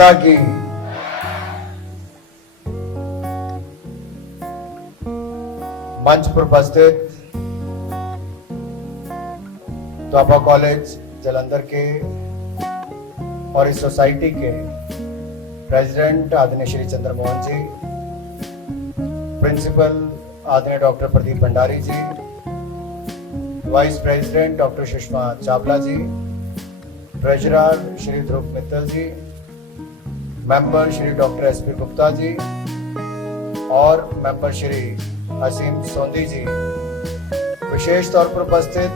माता की। मंच पर उपस्थित तोबा कॉलेज जालंधर के और इस सोसाइटी के प्रेसिडेंट आदरणीय श्री चंद्र मोहन जी, प्रिंसिपल आदरणीय doctor Pradeep Bhandari ji, vice president doctor Sushma Chawla ji, treasurer Shri Dhruv Mittal ji, member Shri doctor SP Gupta ji और मेंबर श्री असीम सोंदी जी, विशेष तौर पर उपस्थित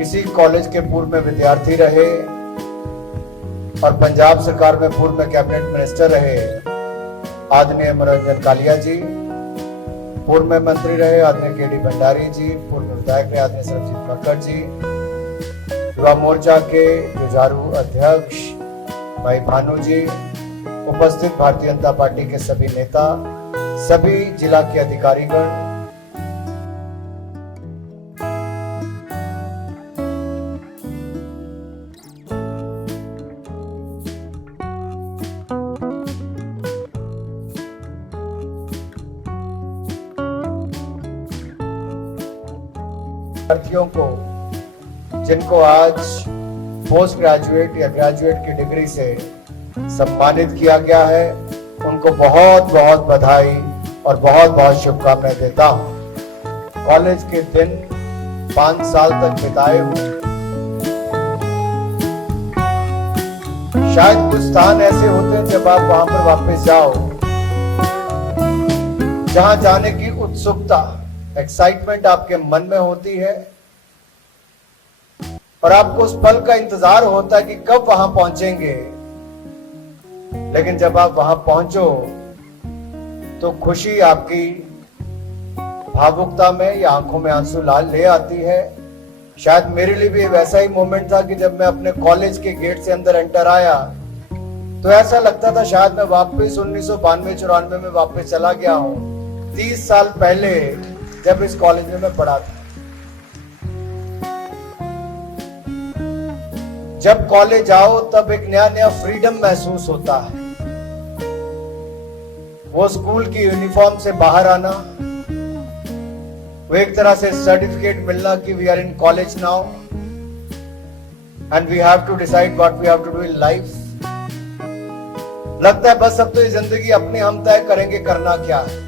इसी कॉलेज के पूर्व में विद्यार्थी रहे और पंजाब सरकार में पूर्व में कैबिनेट मिनिस्टर रहे आदरणीय मनोरंजन कालिया जी, पूर्व में मंत्री रहे आदरणीय केडी भंडारी जी, पूर्व में विधायक रहे आदरणीय सरबजीत मक्कड़ जी, युवा मोर्चा के जुझारू अध्यक्ष भाई भानु जी, उपस्थित भारतीय जनता पार्टी के सभी नेता, सभी जिला के अधिकारीगण, विद्यार्थियों को जिनको आज पोस्ट ग्रेजुएट या ग्रेजुएट की डिग्री से सम्मानित किया गया है, उनको बहुत बहुत बधाई और बहुत बहुत शुभकामनाएं देता हूं। कॉलेज के दिन 5 साल तक बिताए हुए, शायद कुछ स्थान ऐसे होते हैं जब आप वहां पर वापस जाओ, जहां जाने की उत्सुकता, एक्साइटमेंट आपके मन में होती है और आपको उस पल का इंतजार होता है कि कब वहां पहुंचेंगे। लेकिन जब आप वहां पहुंचो तो खुशी आपकी भावुकता में या आंखों में आंसू लाल ले आती है। शायद मेरे लिए भी वैसा ही मोमेंट था कि जब मैं अपने कॉलेज के गेट से अंदर एंटर आया तो ऐसा लगता था शायद मैं वापस 1992-94 में वापस चला गया हूं, 30 साल पहले जब इस कॉलेज में मैं पढ़ा था। जब कॉलेज आओ तब एक नया नया फ्रीडम महसूस होता है। वो स्कूल की यूनिफॉर्म से बाहर आना, वो एक तरह से सर्टिफिकेट मिलना कि we are in college now and we have to decide what we have to do in life. लगता है बस अब तो ये जिंदगी अपने हम तय करेंगे करना क्या है।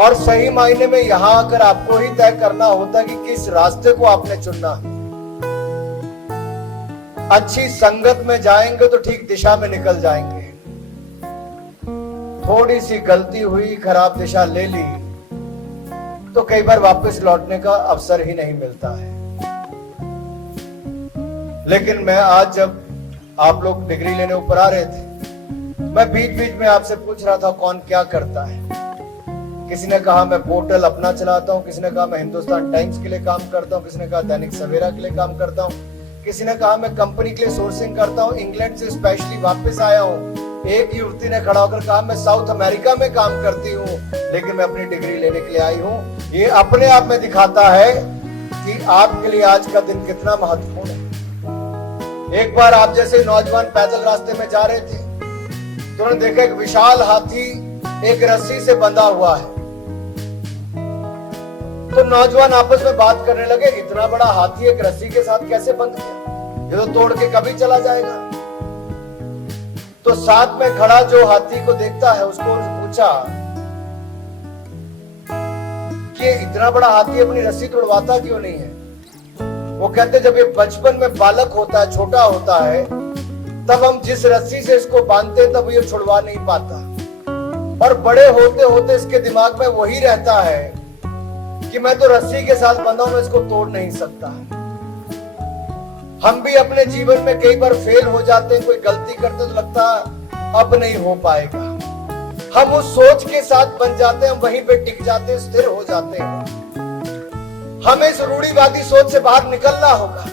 और सही मायने में यहां आकर आपको ही तय करना होता कि किस रास्ते को आपने चुनना है। अच्छी संगत में जाएंगे तो ठीक दिशा में निकल जाएंगे, थोड़ी सी गलती हुई, खराब दिशा ले ली तो कई बार वापस लौटने का अवसर ही नहीं मिलता है। लेकिन मैं आज जब आप लोग डिग्री लेने ऊपर आ रहे थे, मैं बीच बीच में आपसे पूछ रहा था कौन क्या करता है। किसी ने कहा मैं पोर्टल अपना चलाता हूं, किसी ने कहा मैं हिंदुस्तान टाइम्स के लिए काम करता हूं, किसी ने कहा दैनिक सवेरा के लिए काम करता हूं, किसी ने कहा मैं कंपनी के लिए सोर्सिंग करता हूं, इंग्लैंड से स्पेशली वापस आया हूं। एक युवती ने खड़ा होकर कहा मैं साउथ अमेरिका में काम करती हूं, लेकिन मैं अपनी डिग्री लेने के लिए आई हूं। ये अपने आप में दिखाता है कि आपके लिए आज का दिन कितना महत्वपूर्ण है। एक बार आप जैसे नौजवान पैदल रास्ते में जा रहे थे तो उन्होंने देखा एक विशाल हाथी एक रस्सी से बंधा हुआ है। तो नौजवान आपस में बात करने लगे, इतना बड़ा हाथी एक रस्सी के साथ कैसे बंध गया, ये तो तोड़ के कभी चला जाएगा। तो साथ में खड़ा जो हाथी को देखता है उसको पूछा कि इतना बड़ा हाथी अपनी रस्सी तोड़वाता क्यों नहीं है। वो कहते जब ये बचपन में बालक होता है, छोटा होता है, तब हम जिस रस्सी से इसको बांधते हैं तब ये छुड़वा नहीं पाता, और बड़े होते होते इसके दिमाग में वही रहता है कि मैं तो रस्सी के साथ बंधा हूं, मैं इसको तोड़ नहीं सकता। हम भी अपने जीवन में कई बार फेल हो जाते हैं, कोई गलती करते तो लगता अब नहीं हो पाएगा। हम उस सोच के साथ बन जाते हैं, हम वहीं पे टिक जाते हैं, स्थिर हो जाते हैं। हमें इस रूढ़िवादी सोच से बाहर निकलना होगा।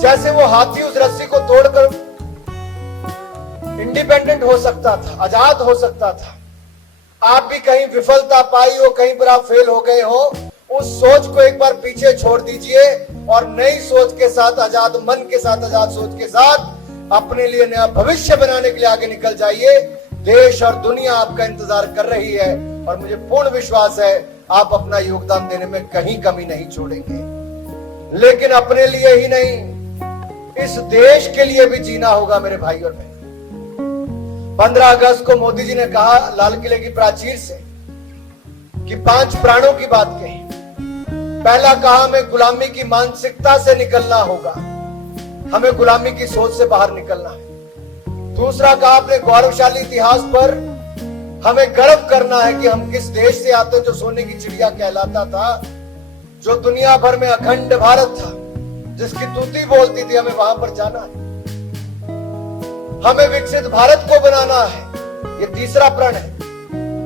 जैसे वो हाथी उस रस्सी को तोड़कर इंडिपेंडेंट हो सकता था, आजाद हो सकता था। आप भी कहीं विफलता पाई हो, कहीं पर आप फेल हो गए हो, उस सोच को एक बार पीछे छोड़ दीजिए और नई सोच के साथ, आजाद मन के साथ, आजाद सोच के साथ अपने लिए नया भविष्य बनाने के लिए आगे निकल जाइए। देश और दुनिया आपका इंतजार कर रही है और मुझे पूर्ण विश्वास है आप अपना योगदान देने में कहीं कमी नहीं छोड़ेंगे। लेकिन अपने लिए ही नहीं, इस देश के लिए भी जीना होगा मेरे भाई और बहन। 15 अगस्त को मोदी जी ने कहा लाल किले की प्राचीर से कि 5 प्राणों की बात कही। पहला कहा हमें गुलामी की मानसिकता से निकलना होगा, हमें गुलामी की सोच से बाहर निकलना है। दूसरा कहा अपने गौरवशाली इतिहास पर हमें गर्व करना है कि हम किस देश से आते हैं जो सोने की चिड़िया कहलाता था, जो दुनिया भर में अखंड भारत था, जिसकी तूती बोलती थी। हमें वहां पर जाना है, हमें विकसित भारत को बनाना है, ये तीसरा प्रण है।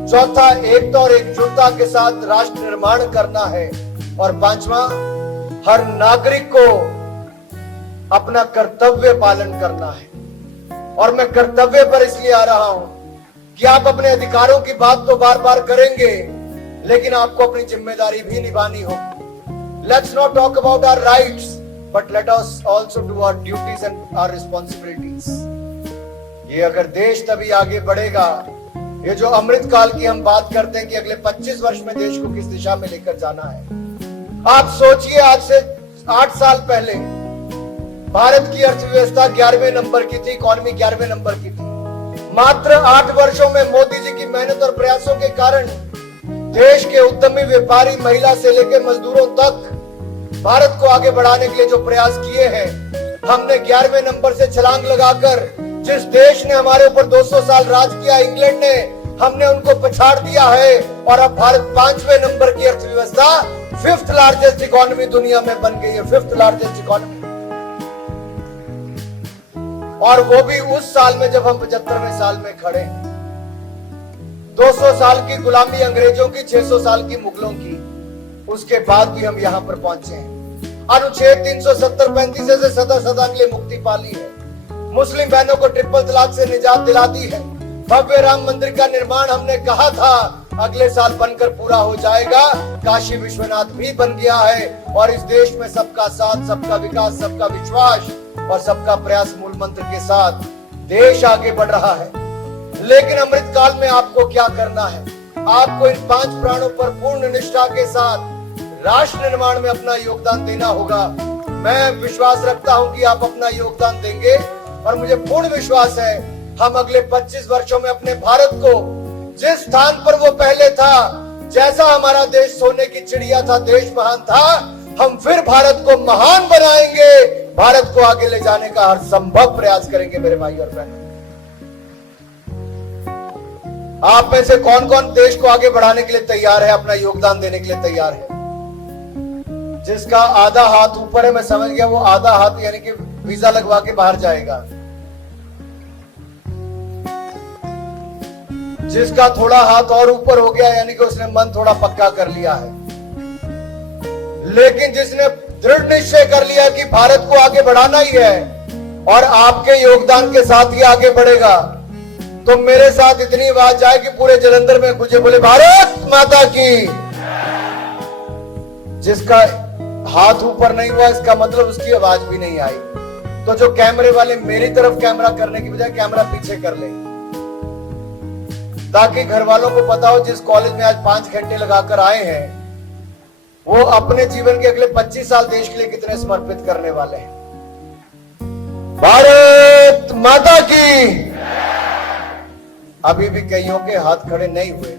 चौथा एकता और एकजुटता के साथ राष्ट्र निर्माण करना है और 5वां हर नागरिक को अपना कर्तव्य पालन करना है। और मैं कर्तव्य पर इसलिए आ रहा हूं कि आप अपने अधिकारों की बात तो बार बार करेंगे, लेकिन आपको अपनी जिम्मेदारी भी निभानी होगी। Let's not talk about our rights, but let us also do our duties and our responsibilities. ये अगर देश तभी आगे बढ़ेगा। ये जो अमृत काल की हम बात करते हैं कि अगले 25 वर्ष में देश को किस दिशा में लेकर जाना है, आप सोचिए आज से 8 साल पहले भारत की अर्थव्यवस्था 11वें नंबर की थी, इकोनॉमी 11वें नंबर की थी। मात्र 8 वर्षों में मोदी जी की मेहनत और प्रयासों के कारण देश के उद्यमी, व्यापारी, महिला से लेकर मजदूरों तक भारत को आगे बढ़ाने के लिए जो प्रयास किए हैं, हमने 11वें नंबर से छलांग लगाकर जिस देश ने हमारे ऊपर 200 साल राज किया, इंग्लैंड ने, हमने उनको पछाड़ दिया है और अब भारत 5वें नंबर की अर्थव्यवस्था, 5th लार्जेस्ट इकोनॉमी दुनिया में बन गई है, 5th लार्जेस्ट इकोनॉमी। और वो भी उस साल में जब हम 75वें साल में खड़े। 200 साल की गुलामी अंग्रेजों की, 600 साल की मुगलों की, उसके बाद भी हम यहां पर पहुंचे हैं। अनुच्छेद 370-35 से सदा के लिए मुक्ति पाली है। मुस्लिम बहनों को ट्रिपल तलाक से निजात दिला दी है। भव्य राम मंदिर का निर्माण हमने कहा था अगले साल बनकर पूरा हो जाएगा, काशी विश्वनाथ भी बन गया है। और इस देश में सबका साथ, सबका विकास, सबका विश्वास और सबका प्रयास मूल मंत्र के साथ देश आगे बढ़ रहा है। लेकिन अमृत काल में आपको क्या करना है? आपको इन 5 प्राणों पर पूर्ण निष्ठा के साथ राष्ट्र निर्माण में अपना योगदान देना होगा। मैं विश्वास रखता हूं कि आप अपना योगदान देंगे और मुझे पूर्ण विश्वास है हम अगले 25 वर्षों में अपने भारत को जिस स्थान पर वो पहले था, जैसा हमारा देश सोने की चिड़िया था, देश महान था, हम फिर भारत को महान बनाएंगे। भारत को आगे ले जाने का हर संभव प्रयास करेंगे मेरे भाई और बहन। आप में से कौन कौन देश को आगे बढ़ाने के लिए तैयार है, अपना योगदान देने के लिए तैयार है? जिसका आधा हाथ ऊपर है, मैं समझ गया, वो आधा हाथ यानी कि वीजा लगवा के बाहर जाएगा। जिसका थोड़ा हाथ और ऊपर हो गया यानी कि उसने मन थोड़ा पक्का कर लिया है। लेकिन जिसने दृढ़ निश्चय कर लिया कि भारत को आगे बढ़ाना ही है और आपके योगदान के साथ ही आगे बढ़ेगा, तो मेरे साथ इतनी आवाज जाए कि पूरे जलंधर में गुजे, बोले भारत माता की। जिसका हाथ ऊपर नहीं हुआ इसका मतलब उसकी आवाज भी नहीं आई। तो जो कैमरे वाले मेरी तरफ कैमरा करने की बजाय कैमरा पीछे कर ले, ताकि घर वालों को पता हो जिस कॉलेज में आज 5 घंटे लगाकर आए हैं, वो अपने जीवन के अगले 25 साल देश के लिए कितने समर्पित करने वाले हैं। भारत माता की। अभी भी कईयों के हाथ खड़े नहीं हुए।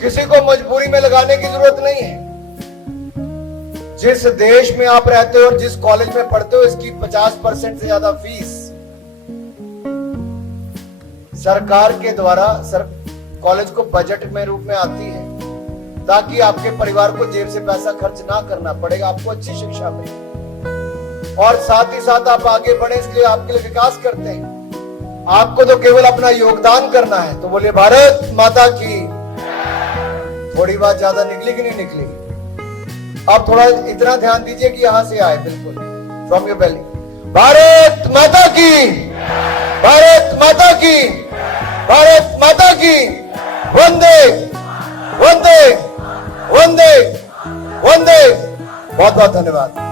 किसी को मजबूरी में लगाने की जरूरत नहीं है। जिस देश में आप रहते हो और जिस कॉलेज में पढ़ते हो, इसकी 50% से ज्यादा फीस सरकार के द्वारा कॉलेज को बजट में रूप में आती है, ताकि आपके परिवार को जेब से पैसा खर्च ना करना पड़ेगा, आपको अच्छी शिक्षा मिले और साथ ही साथ आप आगे बढ़े, इसलिए आपके लिए विकास करते हैं। आपको तो केवल अपना योगदान करना है। तो बोलिए भारत माता की। थोड़ी बात ज्यादा निकली कि नहीं निकली? आप थोड़ा इतना ध्यान दीजिए कि यहां से आए, बिल्कुल फ्रॉम योर बेली। भारत माता की, भारत माता की, भारत माता की। वंदे वंदे वंदे वंदे। बहुत बहुत धन्यवाद।